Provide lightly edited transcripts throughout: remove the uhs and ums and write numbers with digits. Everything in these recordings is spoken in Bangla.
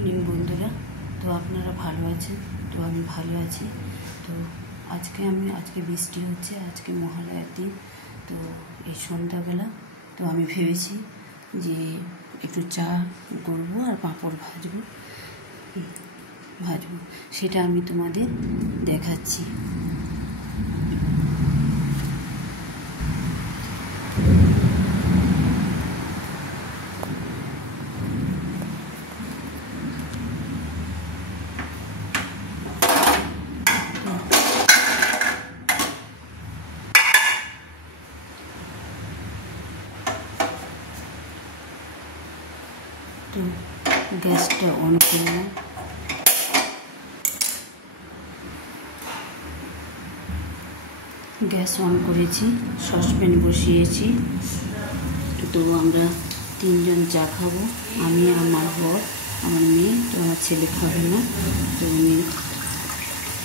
ইভিনিং বন্ধুরা। তো আপনারা ভালো আছেন? তো আমি ভালো আছি। তো আজকে বৃষ্টি হচ্ছে, আজকে মহালয়ার দিন। তো এই সন্ধ্যাবেলা তো আমি ভেবেছি যে একটু চা করবো আর পাঁপড় ভাজবো, সেটা আমি তোমাদের দেখাচ্ছি। তো গ্যাসটা অন করলাম। গ্যাস অন করেছি, সসপ্যান বসিয়েছি। তো আমরা তিনজন চা খাবো, আমি, আমার বর, আমার মেয়ে। তো আমার ছেলে খাবে না। তো আমি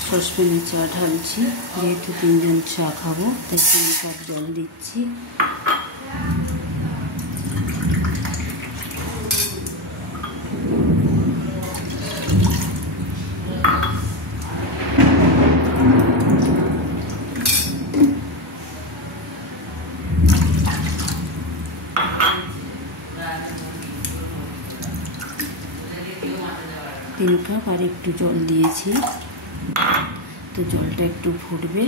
সসপ্যানে চা ঢালছি, যেহেতু তিনজন চা খাবো তাই 3 কাপ জল দিচ্ছি। তিন কাপ আর একটু জল দিয়েছি। তো জলটা একটু ফুটবে,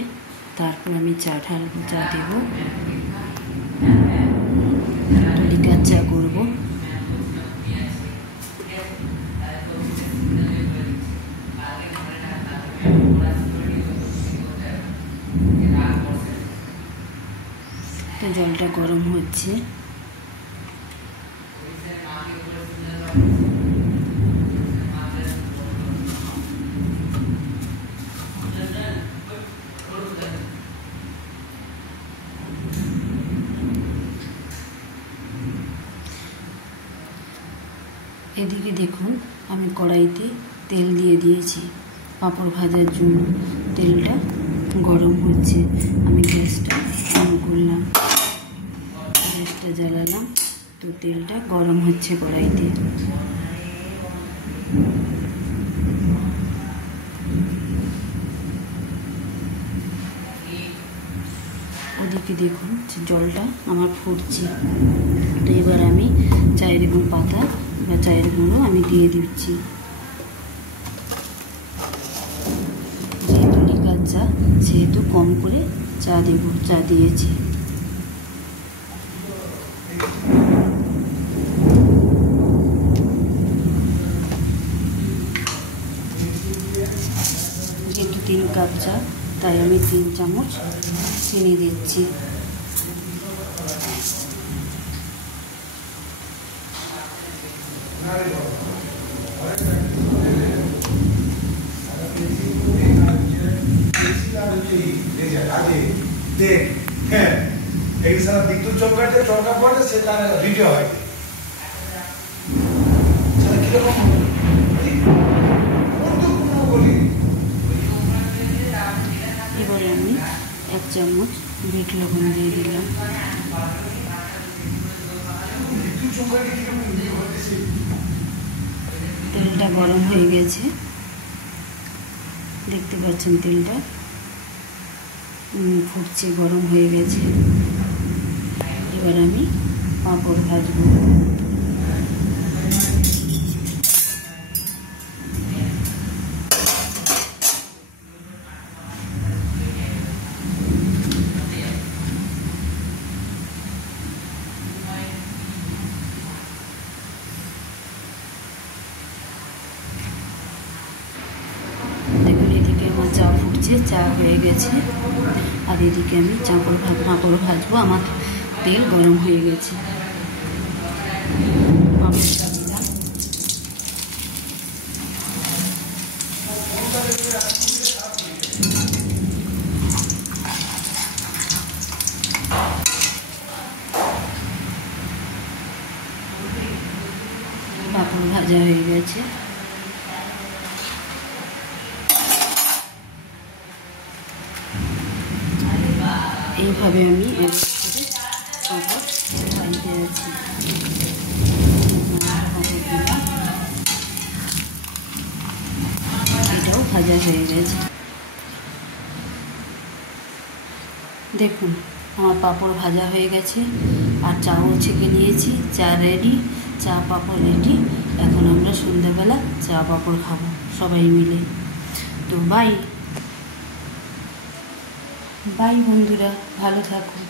তারপর আমি চা ঢালবো, চা দেবো। লিকার চা করবো। তো জলটা গরম হচ্ছে। এদিকে দেখুন, আমি কড়াইতে তেল দিয়ে দিয়েছি পাঁপড় ভাজার জন্য। তেলটা গরম হচ্ছে, আমি গ্যাসটা অন করলাম, গ্যাসটা জ্বালালাম। তো তেলটা গরম হচ্ছে কড়াইতে। ওদিকে দেখুন জলটা আমার ফুটছে। তো এবার আমি চায়ের পাতা বা চায়ের গুঁড়ো আমি দিয়ে দিচ্ছি। যেহেতু লিকার চা, সেহেতু কম করে চা দেব, চা দিয়েছি। যেহেতু 3 কাপ চা, তাই আমি 3 চামচ চিনি দিচ্ছি। বিদ্যুৎ চমকা পড়ে সে তার ভিডিও হয়। এবারে আমি 1 চামচ বিট লবণ দিয়ে দিলাম। তেলটা গরম হয়ে গেছে, দেখতে পাচ্ছেন তেলটা ফুটছে, গরম হয়ে গেছে। এবার আমি পাঁপড় ভাজবো। দেখুন, এদিকে আমার চা ফুটছে, চা হয়ে গেছে। আর এদিকে আমি পাঁপড় ভাজবো। আমার তেল গরম হয়ে গেছে। পাঁপড় ভাজা হয়ে গেছে। এইভাবে আমি পাঁপড় ভাজতে আছি। ভাজা হয়ে গেছে। দেখুন আমার পাঁপড় ভাজা হয়ে গেছে, আর চাও ছেঁকে নিয়েছি। চা রেডি, চা পাঁপড় রেডি। এখন আমরা সন্ধ্যাবেলা চা পাঁপড় খাবো সবাই মিলে। তো বাই বাই বন্ধুরা, ভালো থাকুন।